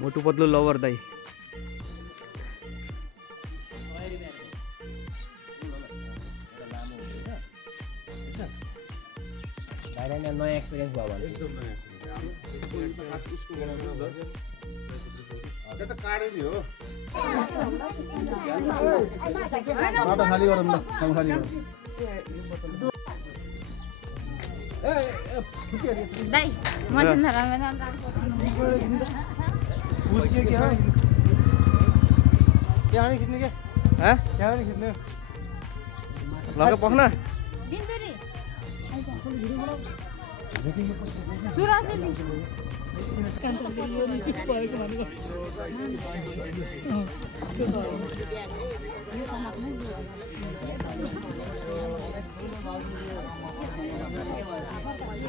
Motu Patlu lover दाई नयाँ experience भयो भने बाटो खाली गरौँ ल खाली गरौँ दाइ म जिन्दा राम्रो त्यहाँ नि खिच्ने के हाँ त्यहाँ नि खिच्ने लगे पखना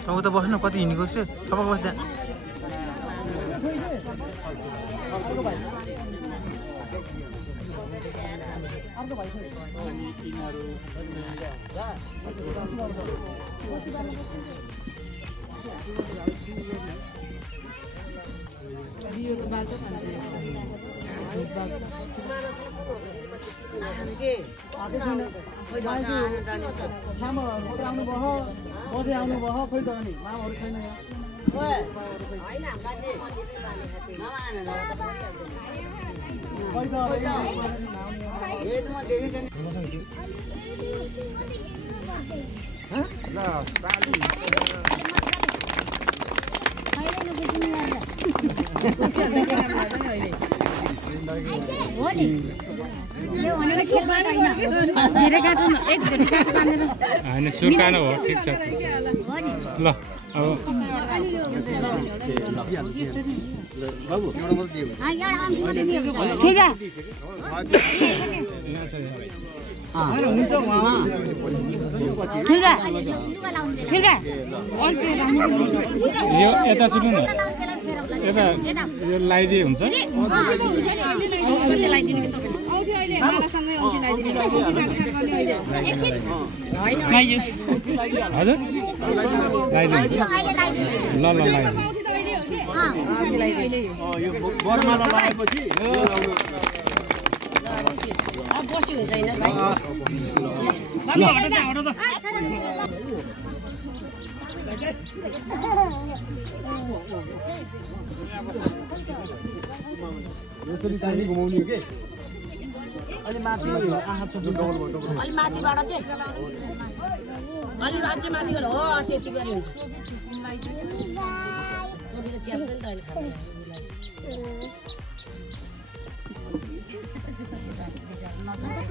सब त बस्नु कति हिँडेको छ अब बस्दा होइन सुर्कानु हो ठिक छ ल अब यो यता सुन्नु न यता यो लगाइदिए हुन्छ हजुर लगाइदिन्छ ल ल यसरी तानी घुमाउने हो के अलि माथि आँखा छोड्नु अलि माथिबाट चाहिँ अलि राज्य माथि गएर हो त्यति गरी हुन्छ च्याप्छ नि त अहिले खानु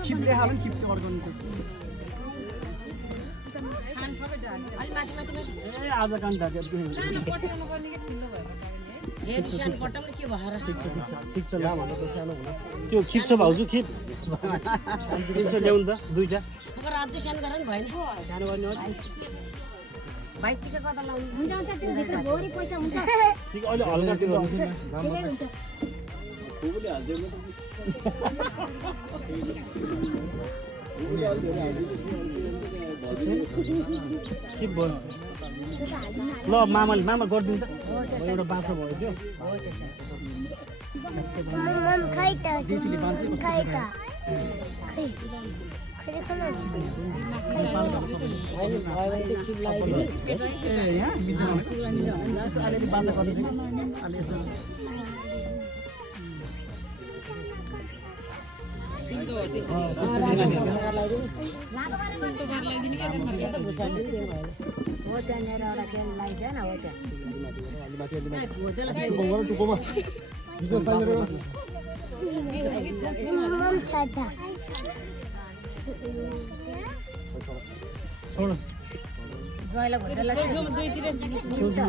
खिप देखा पनि खिप्छ अर्को अलि माथि माथि ए आज कान ढाके हेर सानो पट्टामा के भएर ठिक छ ल भन्नु त सानो हुन त्यो खिप्छ भाउजू खिप खिप्छ ल्याउनु त दुईटा राज्य सानो गरेर नि भएन सानो गर्ने हो बाइक टिका कता लाउनु हुन्छ हुन्छ त्यो भित्र भोरी पैसा हुन्छ ठिक अहिले हल्का त्यो गर्नु हुन्छ फुलले हाल्दियो के भयो ल मामा गरिदिनु त एउटा बाछा भयो त्यो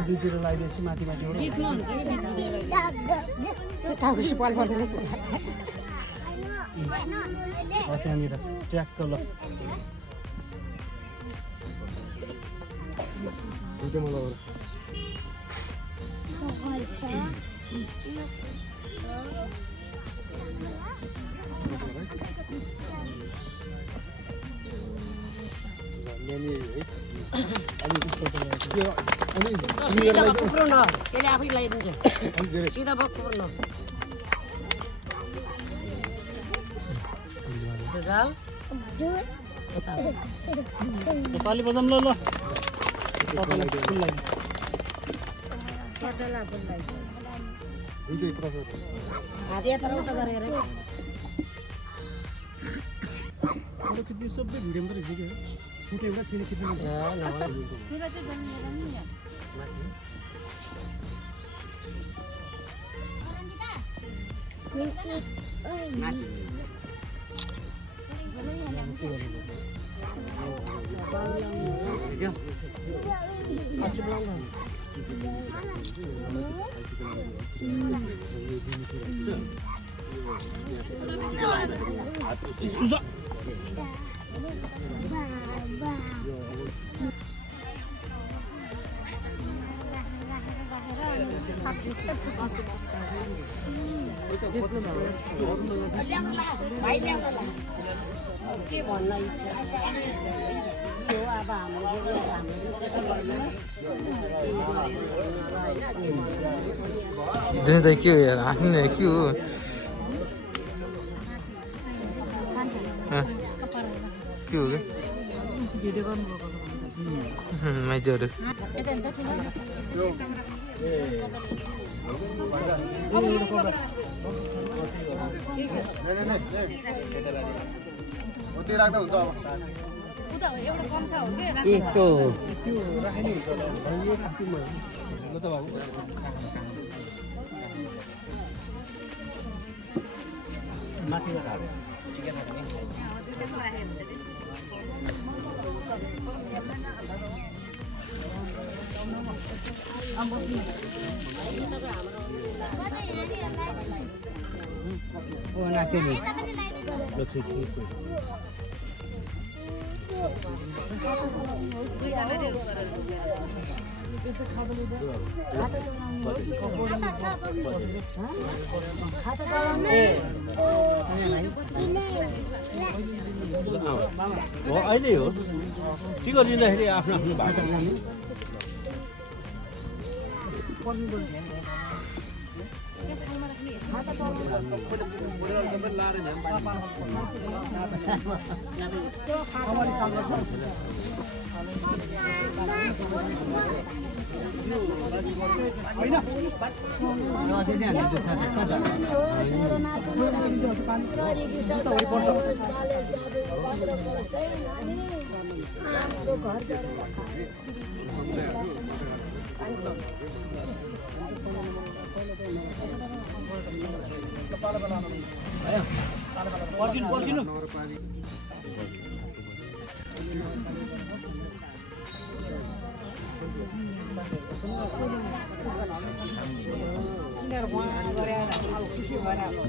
दुईतिर लगाइदिएपछि माथि त्यहाँनिर ट्र्याक्क ल सिधा पक्नु न त्यसले आफै लगाइदिन्छ सिधा पक्नु न जाल नेपाली बजाम ल हात यता उता गरेर सबै भिडियोमा रहेछ कि फुटे एउटा छैन खिच्नु susah के भन्न इच्छा यो अब हाम्रो के हो यार आफ्नो के हो के हो माइजहरू राख्दा हुन्छ अहिले हो टिकट लिँदाखेरि आफ्नो आफ्नो भाषा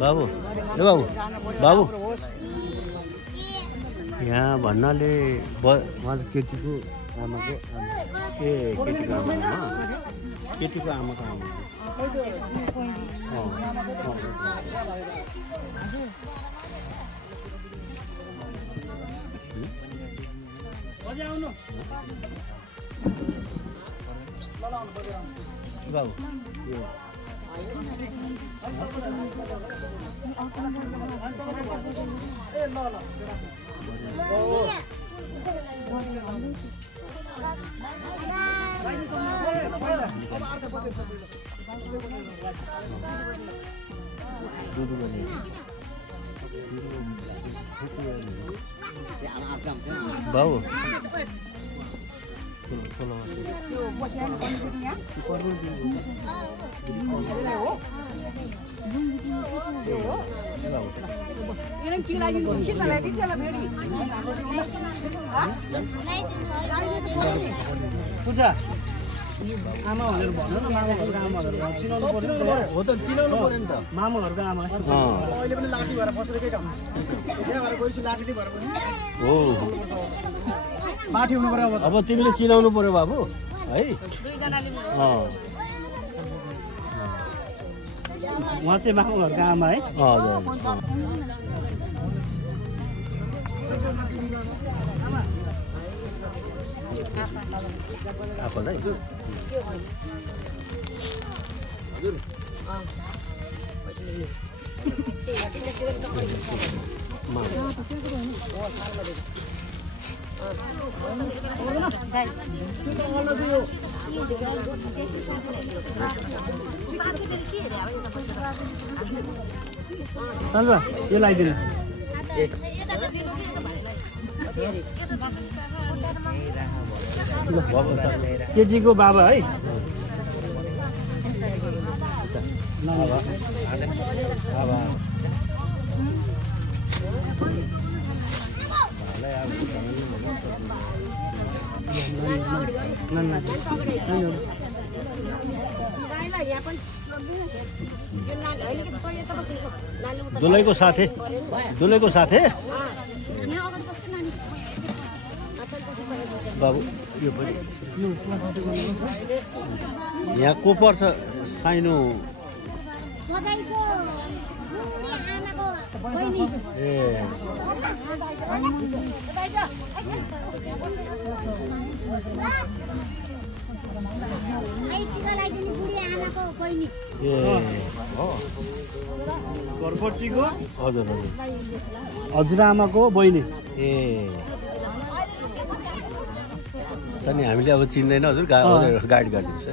बाबु ए बाबु बाबु यहाँ भन्नाले उहाँ केटीको आमाको ए केटीको आमा केटीको आमाको आमा बाबु बाबु पूजा आमा भनेर भन्नु न मामाहरूको आमा भनेर चिनाउनु पर्यो हो त चिनाउनु पर्यो नि त मामाहरूको आमा अहिले पनि लाठी भएर बसेर के काम यहाँ भएर गएपछि लाठी भएर पनि हो माथि हुनु पर्यो अब तिमीले चिनाउनु पर्यो बाबु है दुईजनाले उहाँ चाहिँ मामाहरूको आमा है हजुर आफल है सन्जु यो लगाइदिनु केजीको बाबा है दुलैको साथै बाबु यो पनि यहाँ को पर्छ साइनो ए घरपट्टिको हजुर हजुरआमाको बहिनी ए अनि हामीले अब चिन्दैन हजुर गाइड गरिदिन्छ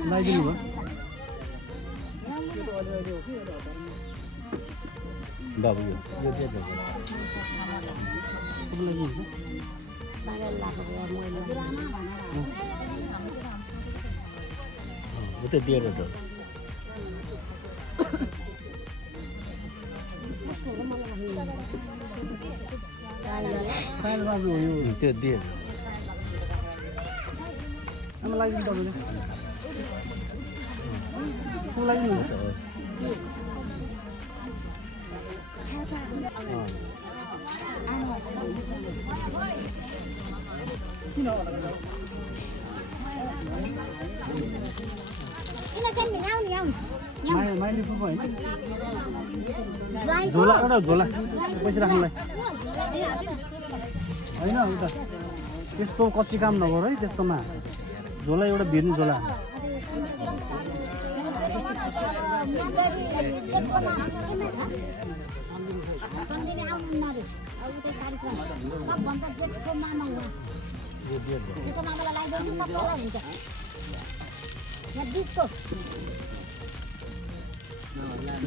लगाइदिनु भयो बाबु यो त्यो दिएर त त्यो दिएर लगाइदिनु लगाइदिनु माइली फुपू होइन झोला एउटा झोला पैसा राख्नुलाई होइन उता त्यस्तो कच्ची काम नगर है त्यस्तोमा झोला एउटा भिर्नु झोला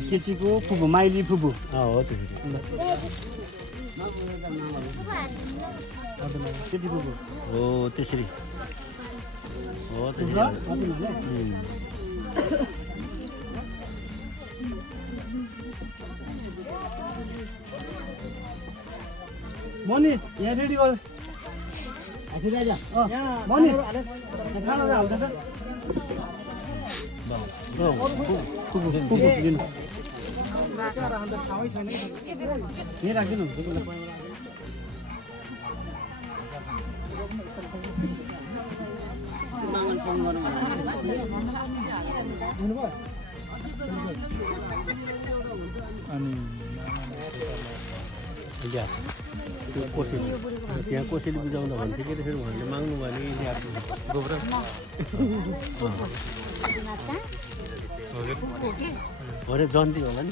केटीको फुपू माइली फुपू हो केटी फुपू हो त्यसरी हो मनिष यहाँ रेडी गर मनिष खाना हाल्दैछ यहीँ राखिदिनु अनि त्यो कोसेली त्यहाँ कोसेली बुझाउँदा भन्थ्यो कि फेरि उहाँले माग्नु भयो भने गोब्रा अरे जन्ती होला नि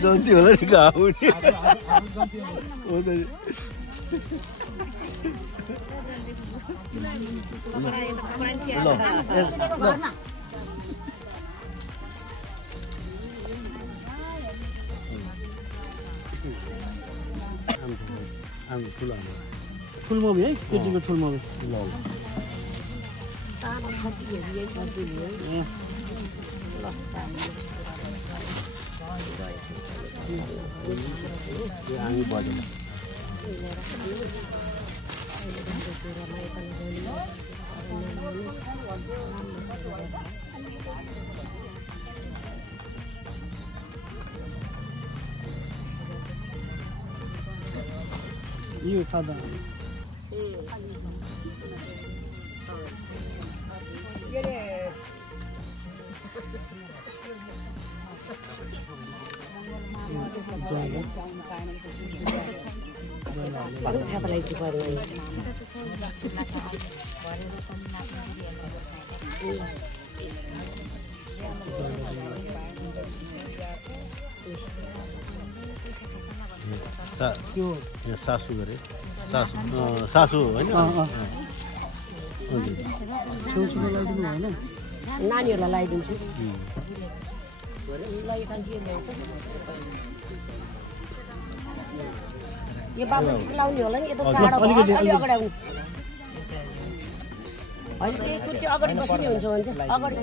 जन्ती होला नि घाउ फुल मुभी है केटीको फुल मुभी यो सादा सासू गरे सासू होइन छेउछेउमा लगाइदिनु भएन नानीहरूलाई लगाइदिन्छु यो बाबु टिक लाउने होला नि यता टाढो अलि अगाडि आउनु होइन त्यो कुर्ची अगाडि बसिने हुन्छ भने चाहिँ अगाडि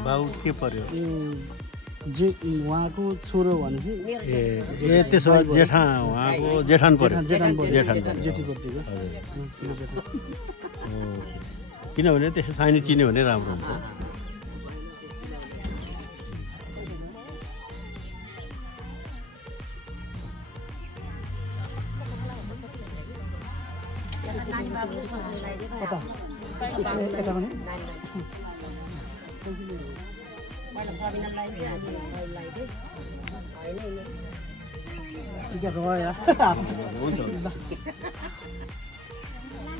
बाउ के पर्यो जे उहाँको छोरो भनेपछि ए त्यसो भए जेठा उहाँको जेठान पर्यो जेठीपट्टिको किनभने त्यसो साइनो चिन्यो भने राम्रो हुन्छ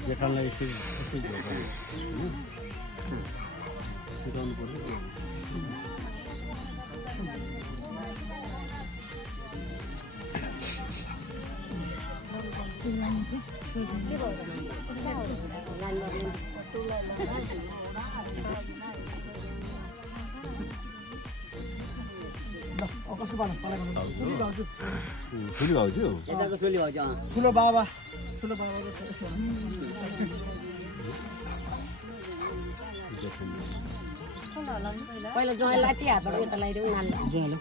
जेठानलाई यसो सिकाउनु पर्यो ठुलो भाउजू ठुलो बाबा पहिला ज्वाइँलाई त्यही हातबाट यता लगाइदेऊ नानीलाई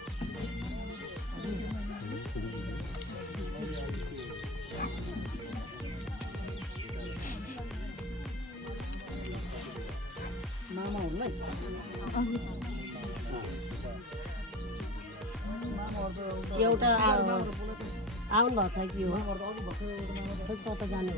एउटा आउनु भएको छ कि हो कता जाने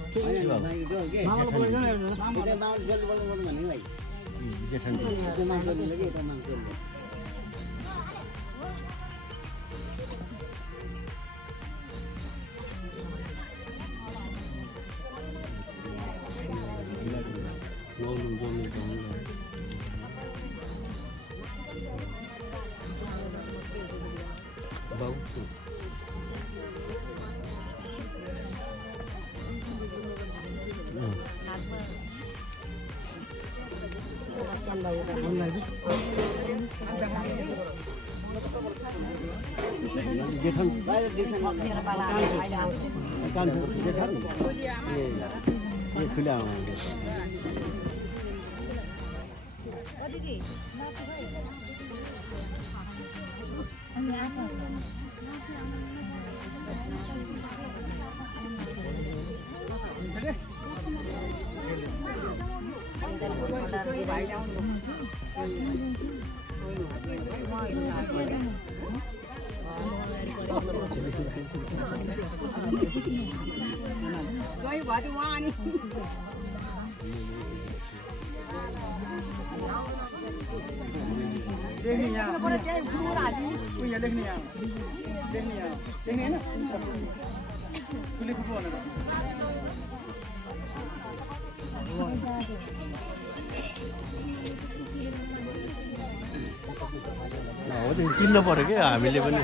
चिन्न पर्यो क्या हामीले पनि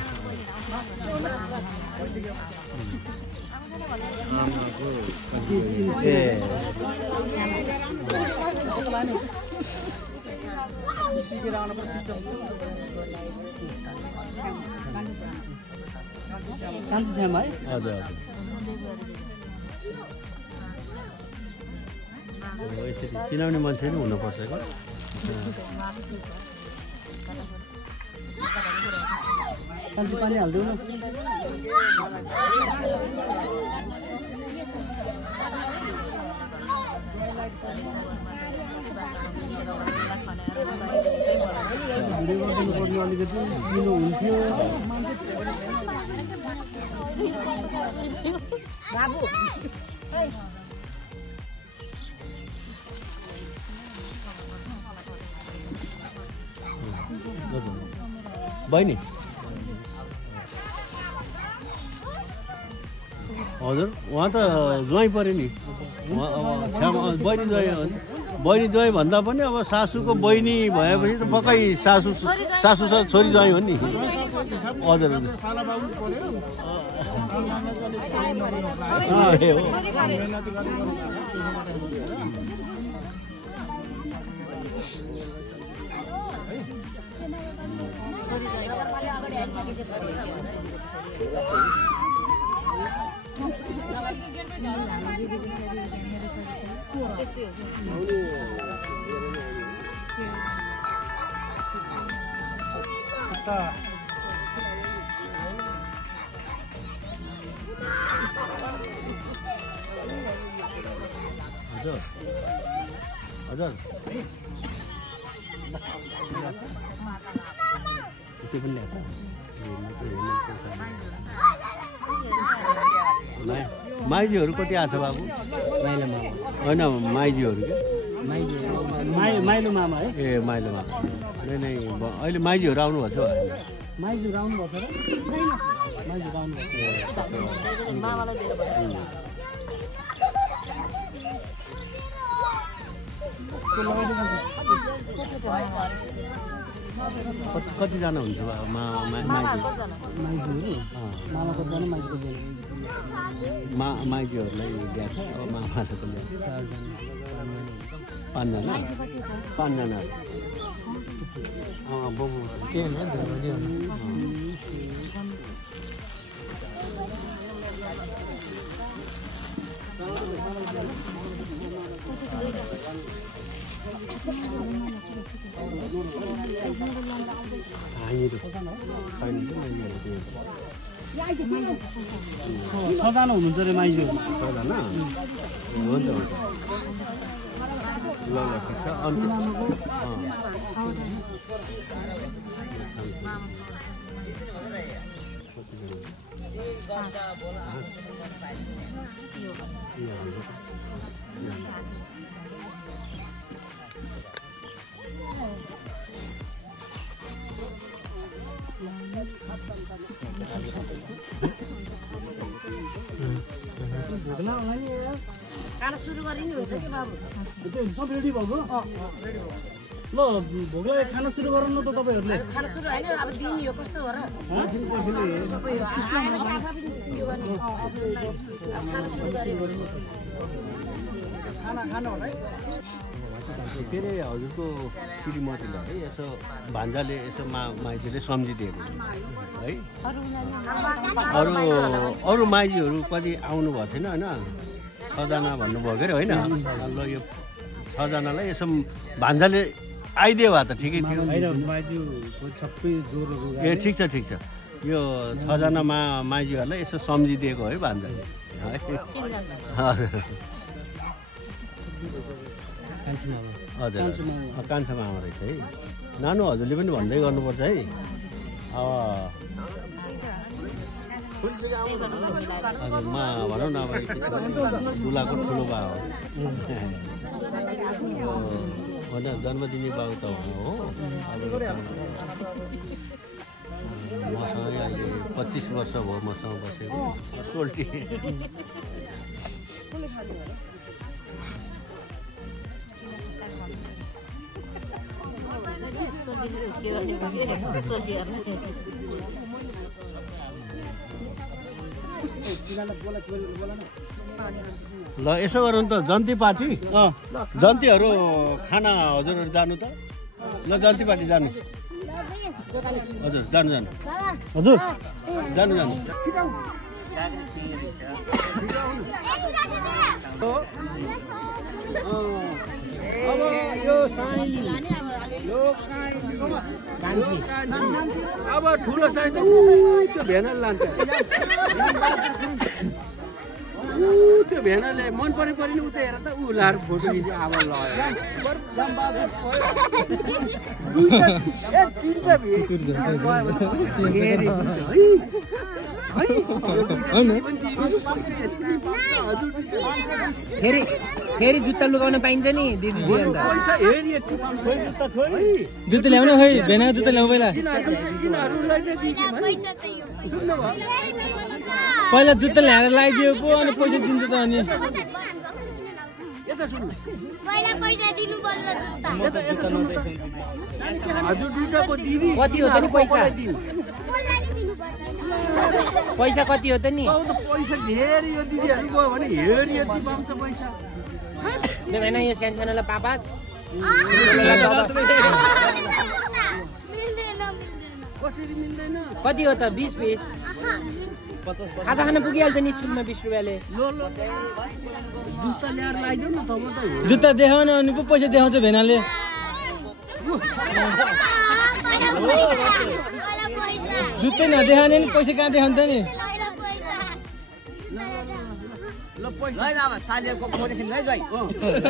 सिकेर आउनु पर्छ सिस्टम कान्छी छ्याम है हजुर यसरी चिनाउने मान्छे नै हुनुपर्छ क्या कान्छी पानी हाल्दिउ न भिडियो गरिदिनु पर्ने अलिकति दिनु हुन्थ्यो बाबु बहिनी हजुर उहाँ त ज्वाइँ पऱ्यो नि बहिनी ज्वाइँ भन्दा पनि अब सासूको बहिनी भएपछि त पक्कै सासू छोरी ज्वाइँ हो नि हजुर हजुर त्यो पनि ल्याएको माइजीहरू कति आएको छ बाबु होइन माइजीहरू क्या माइलो मामा है ए माइलो मामा नै अहिले माइजीहरू आउनुभएको छ माइजू आउनु भएको छ र माइजू आउनु कतिजना हुन्छ माइजीहरूलाई ल्याएको छ अब मामाहरूको ल्याएको 5जना बाबु के सजना हुनुहुन्छ रे माइजू सजना हुन्छ ल ठिक छ खाना सुरु गरिनु हुन्छ कि बाबु सब रेडी भएको ल भोगलाई खाना सुरु गरौँ न त तपाईहरुले खाना सुरु हैन अब दिन यो कस्तो हो र के अरे हजुरको श्रीमतीलाई है यसो भान्जाले यसो माइजीले सम्झिदिएको है अरू माइजीहरू कति आउनु भएको छैन होइन 6जना भन्नुभयो के अरे होइन ल यो 6जनालाई यसो भान्जाले आइदियो भए त ठिकै थियो ए ठिक छ यो 6जना माइजीहरूलाई यसो सम्झिदिएको है भान्जाले हजुर कान्छा मामा रहेछ है नानु हजुरले पनि भन्दै गर्नुपर्छ है हजुर भनौँ न अब दुलाको ठुलो बा हो जन्मदिने बाउ त हो मसँग अहिले 25 वर्ष भयो मसँग बसेको सोल्टी ल यसो गरौँ त जन्ती पार्टी जन्तीहरू खाना हजुरहरू जानु त ल जन्ती पार्टी जानु हजुर जानु जानु हजुर जानु जानु अब यो अब ठुलो चाहिँ त्यो भेनाले लान्छ त्यो भेनाले मन परे पनि उता हेर त ऊ लाएर फोटो खिच्यो अब फेरि जुत्ता लुगाउन पाइन्छ नि दिदी जुत्ता ल्याउनु खै भेना जुत्ता ल्याउ पहिला जुत्ता ल्याएर लगाइदियो पो अनि पैसा दिन्छ त अनि कति हो त नि पैसा पैसा कति हो त नि पैसा धेर यो दिदीहरू गयो भने हेर यति पाउँछ पैसा होइन यो सानसानोलाई पापाच कसरी मिल्दैन कति हो त 20 खाजा खान पुगिहाल्छ नि स्कुलमा 20 रुपियाँले जुत्ता ल्याएर लगाइदिउ न तब त जुत्ता देखाउन अनि पो पैसा देखाउँछ भेनाले जुत्तै नदेखाउने नि पैसा कहाँ देखाउँछ नि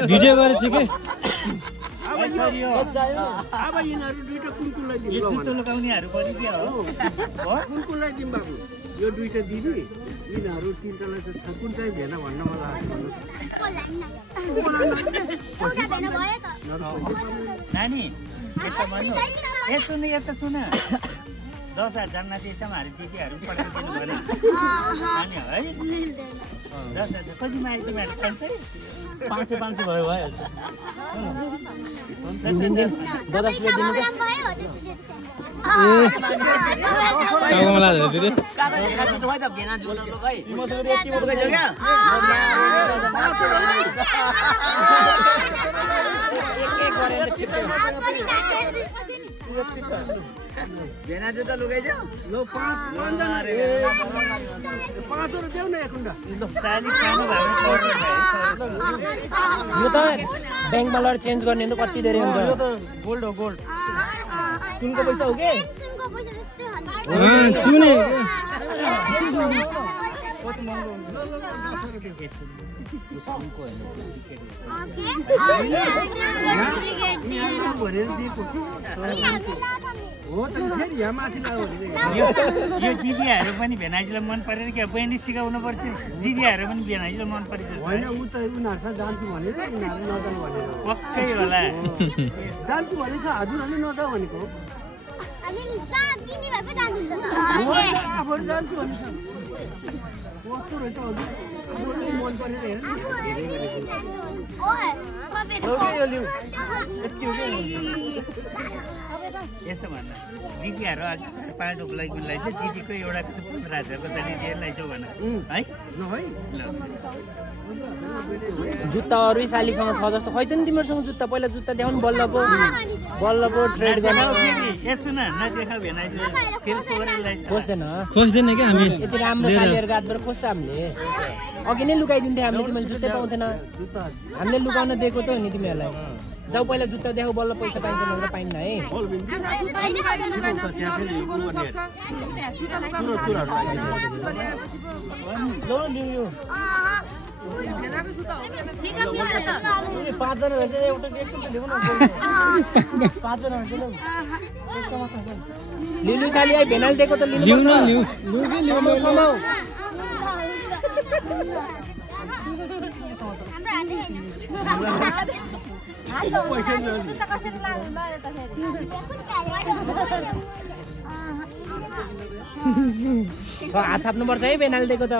भिडियो गरेछ कि अब यिनीहरू दुईटा कुनकुनलाई दिउँ जुत्ता लगाउनेहरू पनि के हो कुनकुनलाई दिउँ बाबु यो दुईटा दिदी यिनीहरू तिनटालाई त कुन चाहिँ भेना भन्न मलाई नानी यसो भन्नु यसो न यता सुन 10,000 जन्ना त्यसमा हाम्रो दिदीहरू पठाइदिनु भने अनि है 10,000 कति मागे तिमीहरू खान्छ 500 भयो भइहाल्छ 10 रुपियाँ दिनु भेना जुत्ता लुगाइदियो ल 5 देऊ न एकुन्डा सानो सानो यो त ब्याङ्कमा लगेर चेन्ज गर्ने त कति धेरै हुन्छ यो त गोल्ड हो गोल्ड सुनको पैसा हो के सुने यो दिदीहरू पनि भेनाजीलाई मन परेर क्या बहिनी सिकाउनु पर्छ दिदीहरू पनि भेनाजीलाई मन परेर होइन ऊ त उनीहरूसँग जान्छु भनेर उनीहरू नजानु भनेर पक्कै होला जान्छु भनेको हजुरहरूले नजाऊ भनेको आफूहरू जान्छु भनेको कस्तो रहेछ हजुर मन परेर हेर यसो भन्नु दिदीहरू अलिक 4-5 उपलाई चाहिँ दिदीको एउटा 15,000को त दिदीहरू लैजाऊ भन है ल है जुत्ता अरू सालीसँग छ जस्तो खै त नि तिमीहरूसँग जुत्ता पहिला जुत्ता देखाउनु बल्ल पो ट्रेड गर्न यसो न नदेखा भेनाइदिनु खोज्दैन क्या हामी यति राम्रो सालीहरूको हातबाट खोज्छ हामीले अघि नै लुकाइदिन्थ्यो हामीले तिमीले जुत्तै पाउँथेन हामीले लुकाउन दिएको त हो नि तिमीहरूलाई जाऊ पहिला जुत्ता देखाऊ बल्ल पैसा पाइन्छ भनेर पाइन्न है पाँचजना रहेछ एउटा लिनु साली आई भेनाल दिएको त लिनु समाउ हात थाप्नुपर्छ है भेनाल दिएको त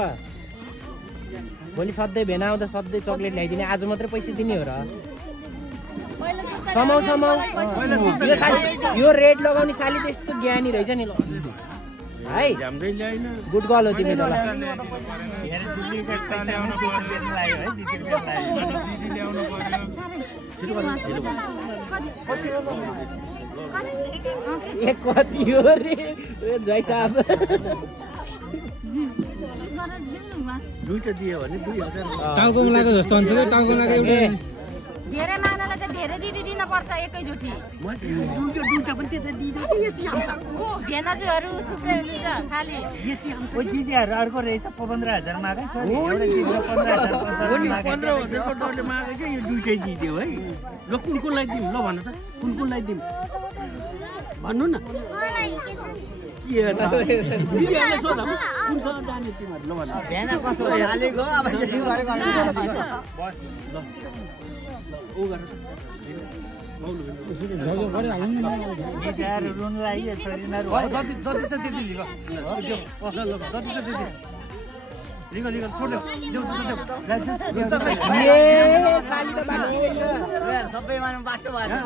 भोलि सधैँ भेना आउँदा सधैँ चक्लेट ल्याइदिने आज मात्रै पैसा दिने हो र समाउ यो रेड लगाउने साली त यस्तो ज्ञानी रहेछ नि ल है झ्याम्दै ल्याइन गुड गर्ल हो तिमी त ल ए कति हो रे जय साहब दुईटा दियो भने 2000 टाउकोमा लागेको जस्तो हुन्छ कि टाउकोमा लागेको एउटा धेरै मानालाई त धेरै दिदी दिन पर्छ एकैचोटि दुईटा पनि त्यता दिँदै कि यति आउँछ भेनाजुहरू थुप्रै हुन्छ खाली यति आउँछ ओ दिदीहरू अर्को रहेछ 15000 मागे छ नि 15000 को डरले मागे के यो दुईटै दिदियो है ल कुनलाई दिम ल भन त कुनलाई दिम भन्नु न के हो त दिदीहरुले सोधा कुन सँग जाने तिमीहरु ल भन भेना कसो हालेको अब यसो गरेको ओ गरेर दिदीहरू रुन लाग्यो छोरीहरू जति छ त्यति लिग जति छ त्यति लिग छोड्यो सबै मानव बाटो भयो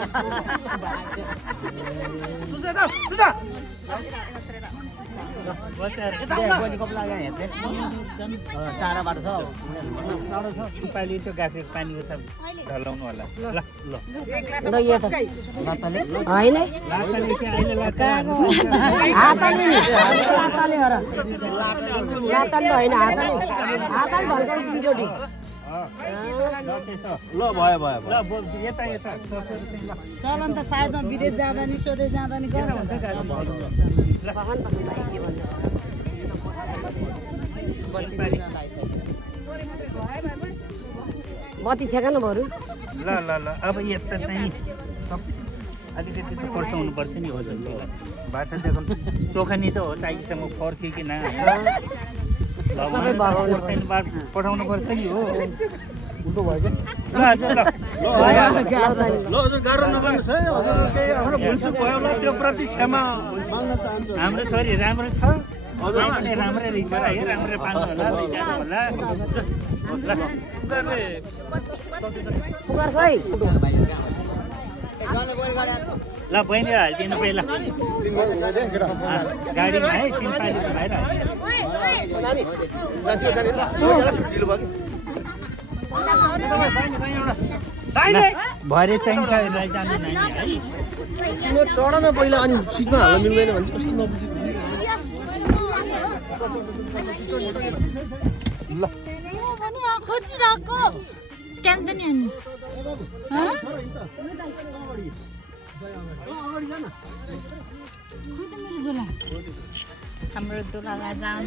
टाढा बाटो छ पाली त्यो गाग्रेको पानीको त ढलाउनु होला ल ल होइन लाताले के अहिले हातले होइन हातले भन्छ तिनचोटि ल भयो भयो ल बोल यता यता चलन त सायद विदेश जाँदा नि स्वदेश जाँदा नि गर्नु हुन्छ बत्ती छेकानु बरु ल ल ल अब यता चाहिँ अलिकति त खर्च हुनुपर्छ नि हजुर बाटो देखो चोखानी त हो ताइसम्म फर्क्यो कि न पठाउनु पर्छ नि हो उल्टो भयो के ल हजुर ल हजुर गाह्रो नमान्नुहोस् है हजुर केही हाम्रो भुलचुक भयो होला त्यो प्रति क्षमा माग्न चाहन्छु हाम्रो छोरी राम्रो छ हजुर पनि राम्रै रहेछ है राम्रै पाल्नु होला लैजानु होला पुकार खै ल बहिनी हालिदिनु पहिला गाडीमा है 3 पाली भएर भरे चाहिन्छ लैजानु नानी है चढ न पहिला अनि सिटमा हाल्न मिल्दैन भने कस्तो नबुझी ल खोजिरहेको क्यान्त नि अनि हाम्रो दुलालाई जाउँ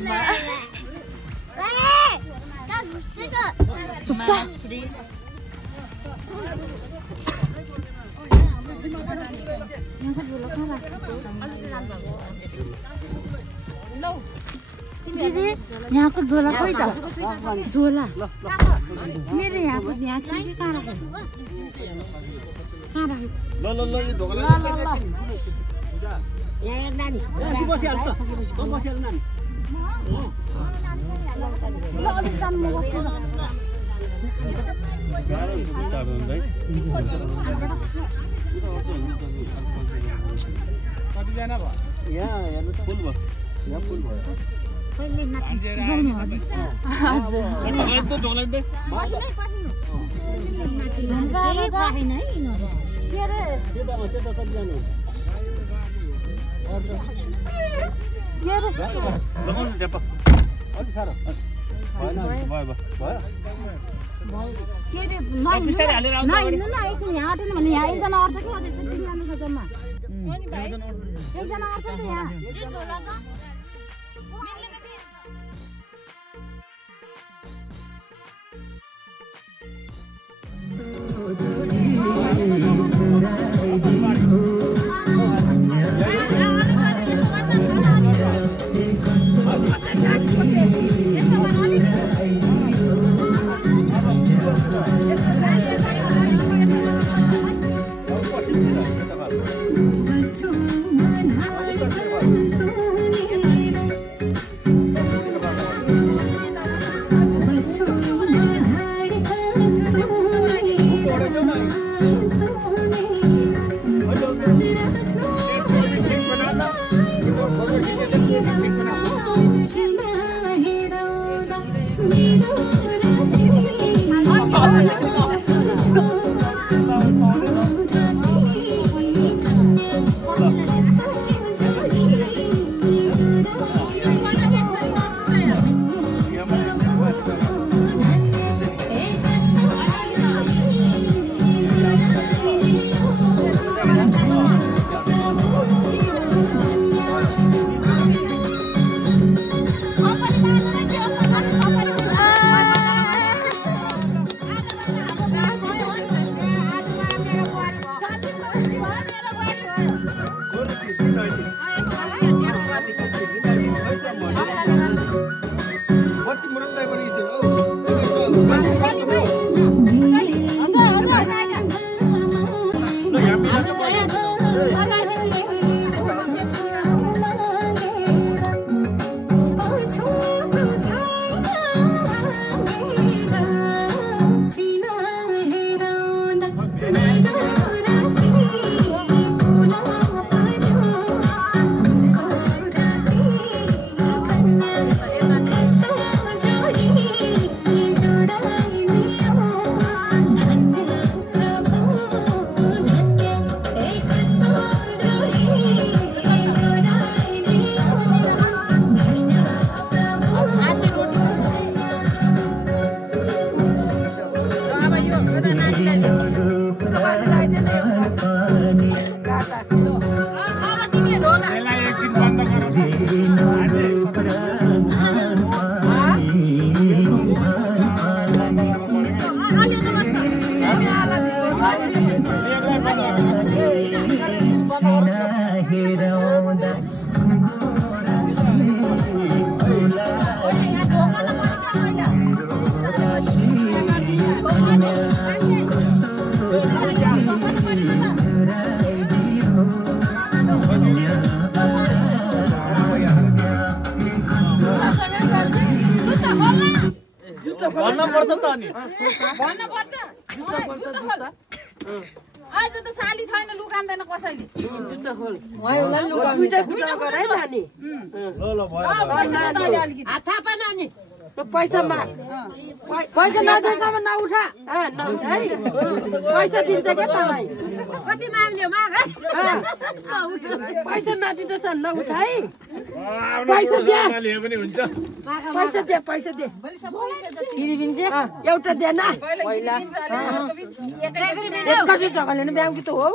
दिदी यहाँको झोला खोइ त झोला मेरो यहाँको यहाँ चाहिँ कहाँ राखेको ल ल ल यो ढोका यहाँ नानी बसिहाल्छ त बसिहाल्छ नानी ल अलि जानु म बस्छु ल कतिजना भयो यहाँ हेर्नु त फुल भयो यहाँ फुल भयो पहिले नाति गाउनु हजुर ढोक्लाइदै होइन है यिनीहरू के अरे त्यता कति जानु लगाउनु टेपा अलि साह्रो होइन भयो भयो के अरे नहिँड्नु न एकछिन यहाँ आँटेन भने यहाँ एकजना अट्छ कि अझै तिनजना छ जम्मा एकजना अट्छ नि त यहाँ भन्नुपर्छ त अनि आज त साली छैन लुकाउँदैन कसैले जुत्ता खोल थापा नानी पैसा माग पैसा नदिएसम्म नउठा पैसा दिन्छ क्या तपाईँ कति माग्ने माग पैसा नदिँदैछ नउठा है पैसा दे पैसा दे पैसा दे एउटा देन पहिला कसै जग्गाले नै ब्याङ्की त हो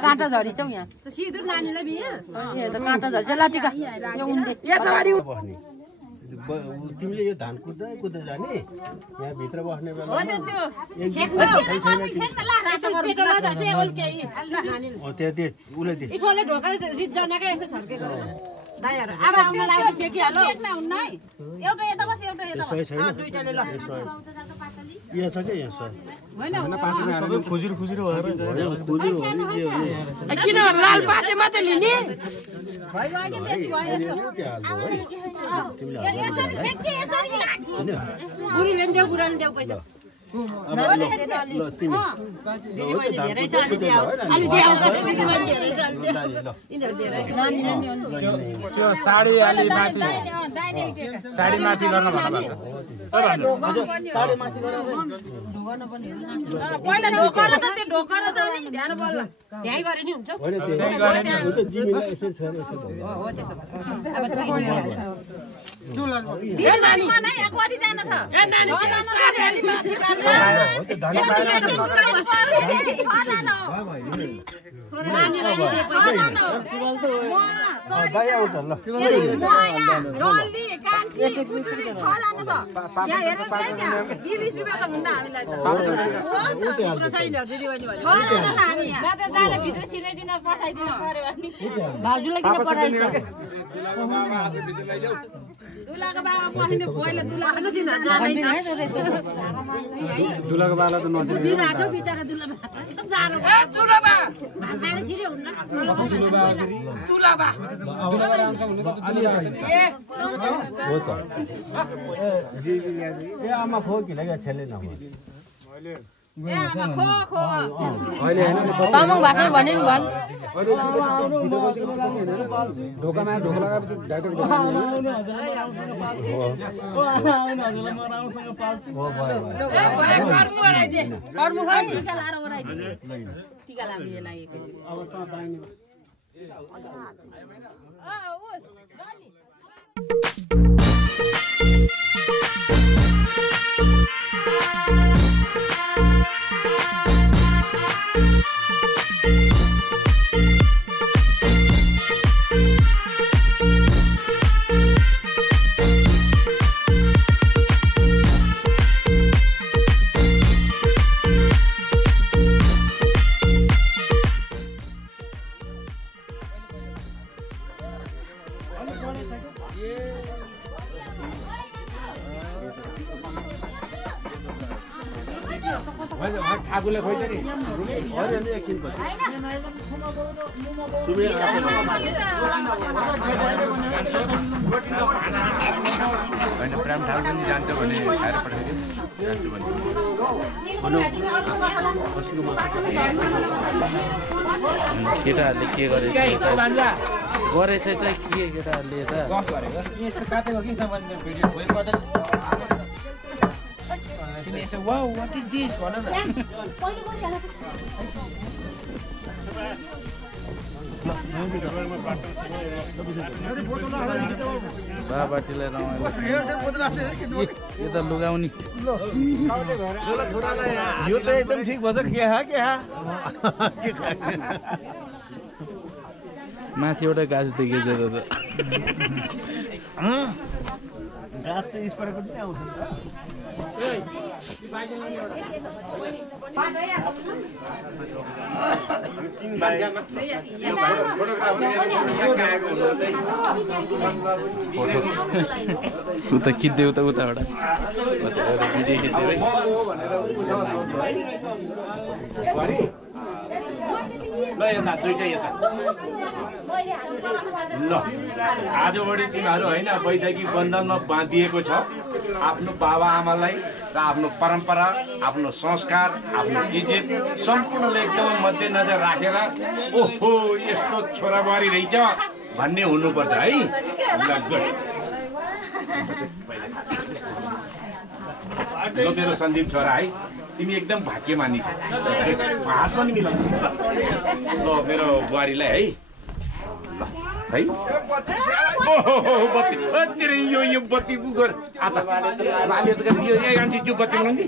काँटा झरी छौ यहाँ सिधुर नानीलाई बिहे काँटा झरी छ लाटिका तिमीले यो धान कुद्दै जाने यहाँ भित्र बस्ने बेला उसले ढोका रिच जनाकै यसो छर्केको दाइहरु अब आउन लागि छेकिहाल्यो हुन्न है एउटा यता बस एउटा यता बस दुईटाले ल यहाँ छ के यहाँ छ हैन सबै खुजुर भएर किन लाल पाते मात्रै लिने भाइ आके त्यति भयो बुढीले देऊ बुढाले देऊ पैसा त्यो साडी अलि माथि साडी माथि गर्न भन्नुपर्छ पहिला ढोकर त त्यो ढोकर त नि ध्यान बल्ल ध्यान गरे नि हुन्छ हो त्यसो अब ए नानी नै कति जाना छ ए नानी साडी अलि माथि नानीलाई नि दे पैसा दाइ आउँछ ल डल्ली कान्छी बुजुरी छलाको छ यहाँ हेर्नु त्यहाँ 20 रुपैयाँ त हुन्न हामीलाई त ग्रोसरीहरु दिदी बहिनी भयो छलाको छ हामी यहाँ म त दाइले भित्र छिराइदिन पठाइदिन पर्यो अनि भाजुलाई किन पठाइन्छ दुलाको बाबा पहिलो पहिलो दुलाको दिन जाँदैछ दुलाको बाला त नछ बिराजो बिचारा दुला जारो ए दुलाबा खाएर छिरे हुन्न दुलाबा ए हो त ए आमा खो कि लगा छले न ए आमा खो खो अहिले हैन तामाङ भाषा भने नि भन् अहिले ढोकामा ढोका लगाएपछि डाइरेक्ट ढोका हजुरलाई म राम्रोसँग पाल्छु कर्मु ओराइदे कर्मु खै टिका लाएर ओराइदे टिका लाएर लागि एकैचोटी अब त दाइने ओस गाली ठाकुरले खोइ नि हैन एकछिन पछि सुबे हैन प्रेम ठाकुर पनि जान्छ भने खाएर पठाइदियो जान्छु भने केटाहरूले के गरेछ चाहिँ के केटाहरूले त यस्तो काटेको कि तपाईले भिडियो भइपर्दैन तिमी यसो वाउ व्हाट इज दिस भन न पहिले गरिहाल बाबाटीलाई यो त लुगाउने यो त एकदम ठीक भयो त के माथि एउटा गाछ देखिन्छ त गाछ त स्प्रे पनि आउँछ नि त उता खिच्दै उताबाट भिडियो खिच्दै ल यता दुईटै यता ल आजभोलि तिमीहरू होइन वैदेशिक बन्धनमा बाँधिएको छ आफ्नो बाबा आमालाई र आफ्नो परम्परा आफ्नो संस्कार आफ्नो इज्जत सम्पूर्णले एकदम मध्यनजर राखेर ओहो यस्तो छोराबारी रहेछ भन्ने हुनुपर्छ है ल गुड ल मेरो सन्दीप छोरा है तिमी एकदम भाग्यमानी छ हात पनि मिलाउनु ल मेरो बुहारीलाई है ल है ओहो बत्ती तेरो यो बत्ती गर आता लाले त यो गान्छी चुप बत्ती मिलाउनु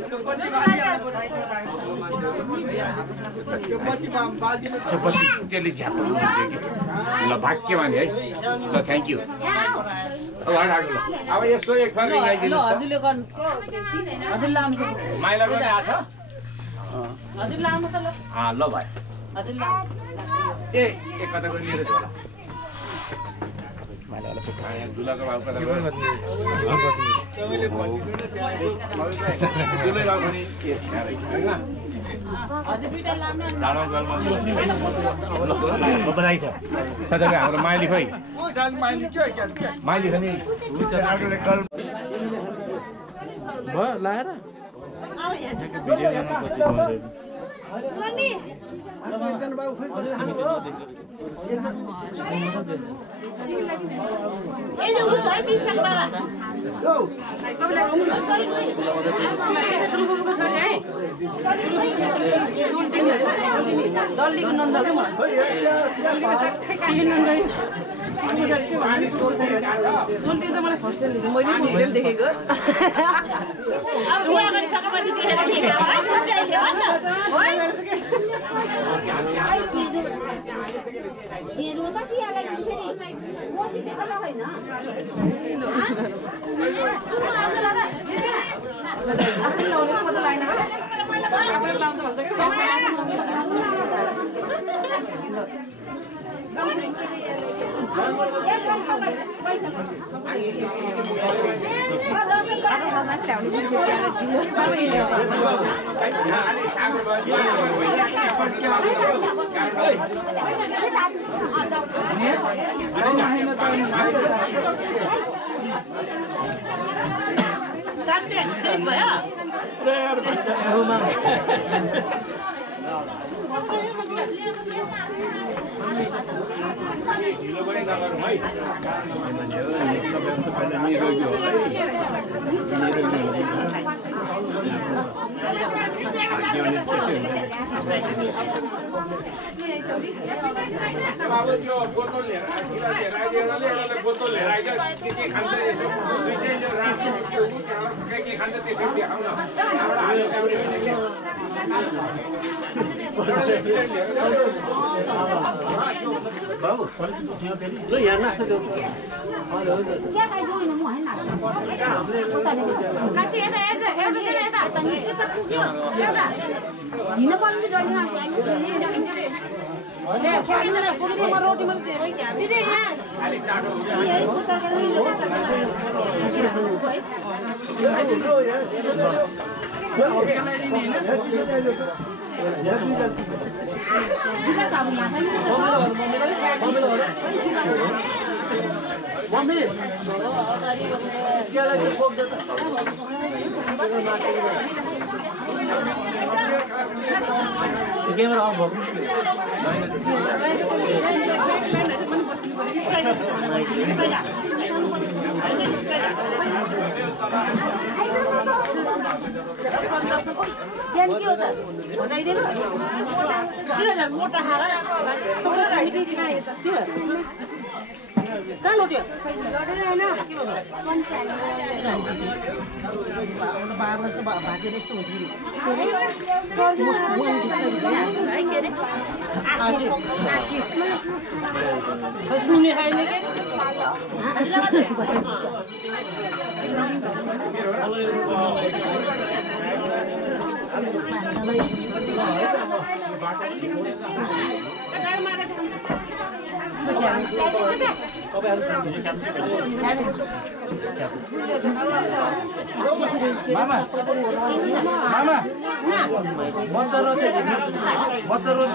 बत्ती त्यसले झ्याप ल भाग्यमानी है ल थ्याङ्क यू अब यसो एकपल्ट लगाइदिनु हजुरले गर्नु हजुर लामको माइला पनि आछ हजुर लामो त ल ल भाइ हजुर लाम ए एक कता गरी लिएर झोला माइलाले फोटो दुलाको बाबु कता गयो दुलै बाबु पनि के सारै हजुर दुईटा लाम न डाँडा गलमा ल बधाई छ तपाईको हाम्रो माइली खोइ माइली छ नि भयो लाएर भिडियो बाबु ल यहाँ नास्ता देऊ क्यामेरा अफ भएको मामा मामा बच्चा रोज्छ बच्चा रोज्छ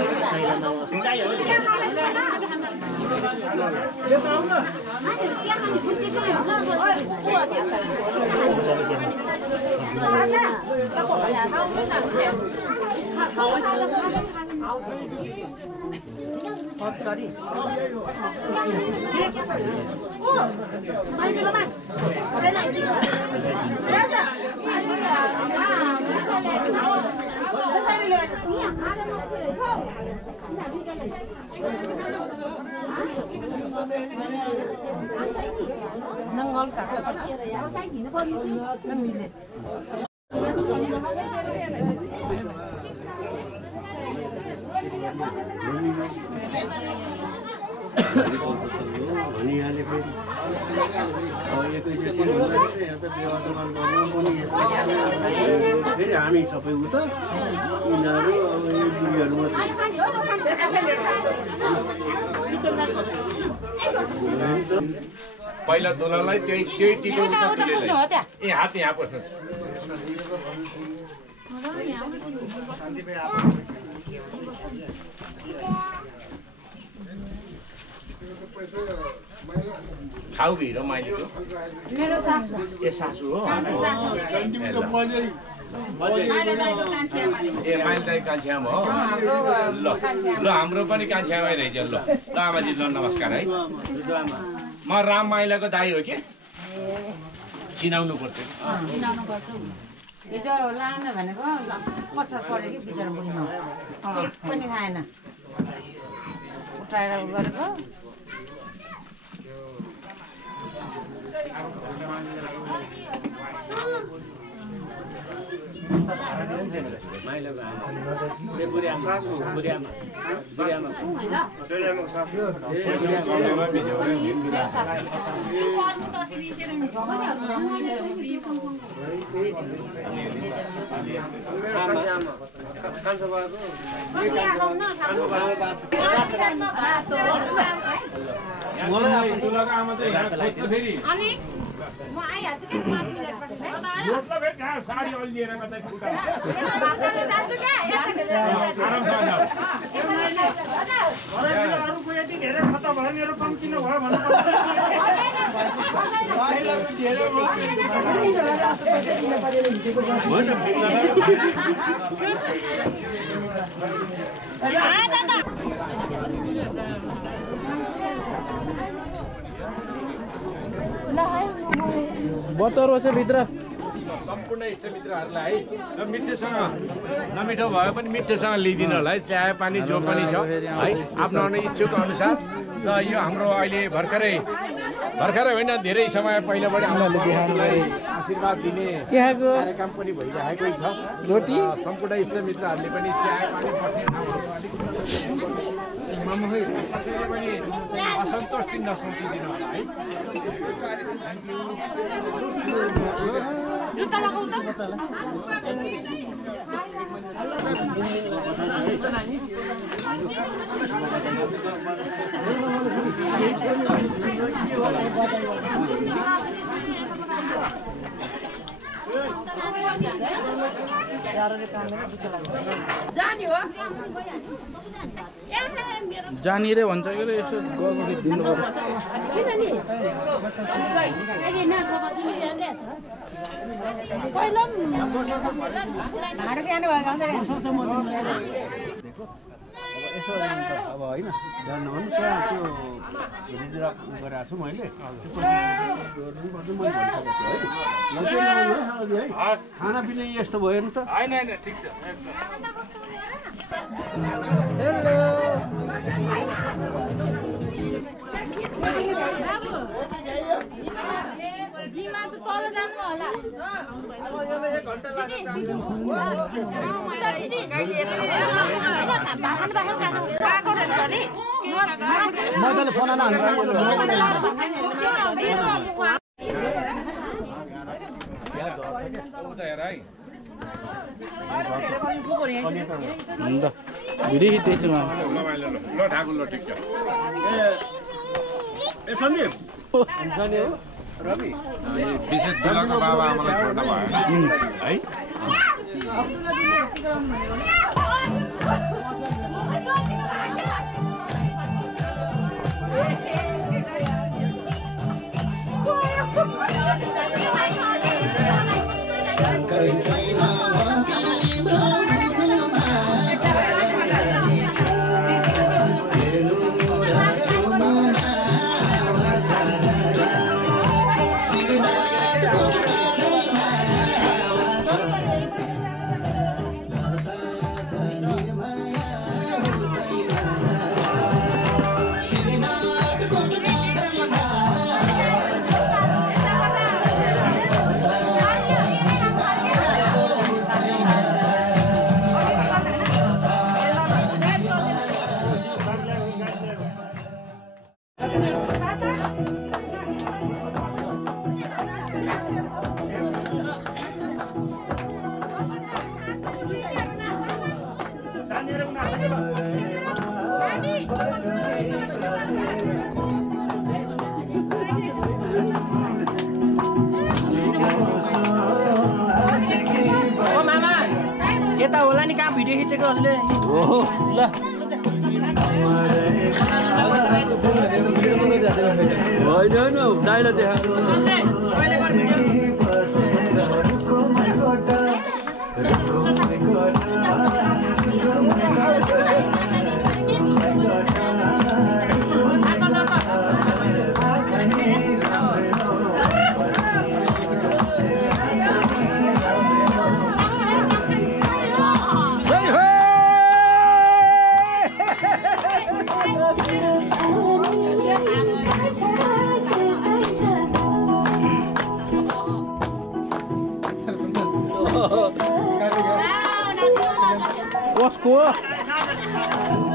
भनिहाले फेरि एकैचोटि यहाँ त व्यवस्थापन गर्नु पनि फेरि हामी सबै उता यिनीहरू अब यो दुईहरू पहिला दुलालाई त्यही टिको ए हात यहाँ बस्नु खाउ भिड माइलीको मेरो सासु ए सासु हो ए माइली दाई कान्छ्याम हो ल ल हाम्रो पनि कान्छ्यामै रहेछ ल ल आमाजी ल नमस्कार है म राम माइलाको दाई हो कि चिनाउनु पर्छ हिजो लानु भनेको पछाड पऱ्यो कि बिचरा बुढीमा केही पनि खाएन उठाएर गरेको म आइहाल्छु के 5 मिनेट पछि मतलब एक कहाँ साडी अल्लिएर मात्रै खुट्टा जान्छु के आराम छ अरूको यति धेरै खत्ता भयो मेरो कम किन भयो भन्नु बतरो छ भित्र सम्पूर्ण इष्टमित्रहरूलाई है मिठोसँग नमिठो भए पनि मिठोसँग लिइदिनु होला है चाय पानी जो पनि छ है आफ्नो इच्छुक अनुसार र यो हाम्रो अहिले भर्खरै होइन धेरै समय पहिलाबाट हामीलाई आशीर्वाद दिने कार्यक्रम पनि भइरहेकै छ रोटी सम्पूर्ण इष्टमित्रहरूले पनि चाय पानी पठाउने पनि असन्तुष्टि नसोचिदिनु होला है जुत्ता लगाऊ त जानी रे भन्छ के रे यसो गएको कि दिनु यसो अब होइन जानुहुनु त्यहाँ त्यो रिजर्भ गरेको छु मैले खानापिना यस्तो भयो नि त होइन ठिक छ जिमा त तल जानु होला मैले फोन उता हेर है अन्त भिडियो खिच्दैछु म ल ठाकुर ल ठिक छ ए सन्दीप हुन्छ नि हो रवि विशेष दुलाको बाबा आमालाई छोड्न भएन है यता होला नि कहाँ भिडियो खिचेको हजुरले ल होइन दाइलाई देखा What's cool?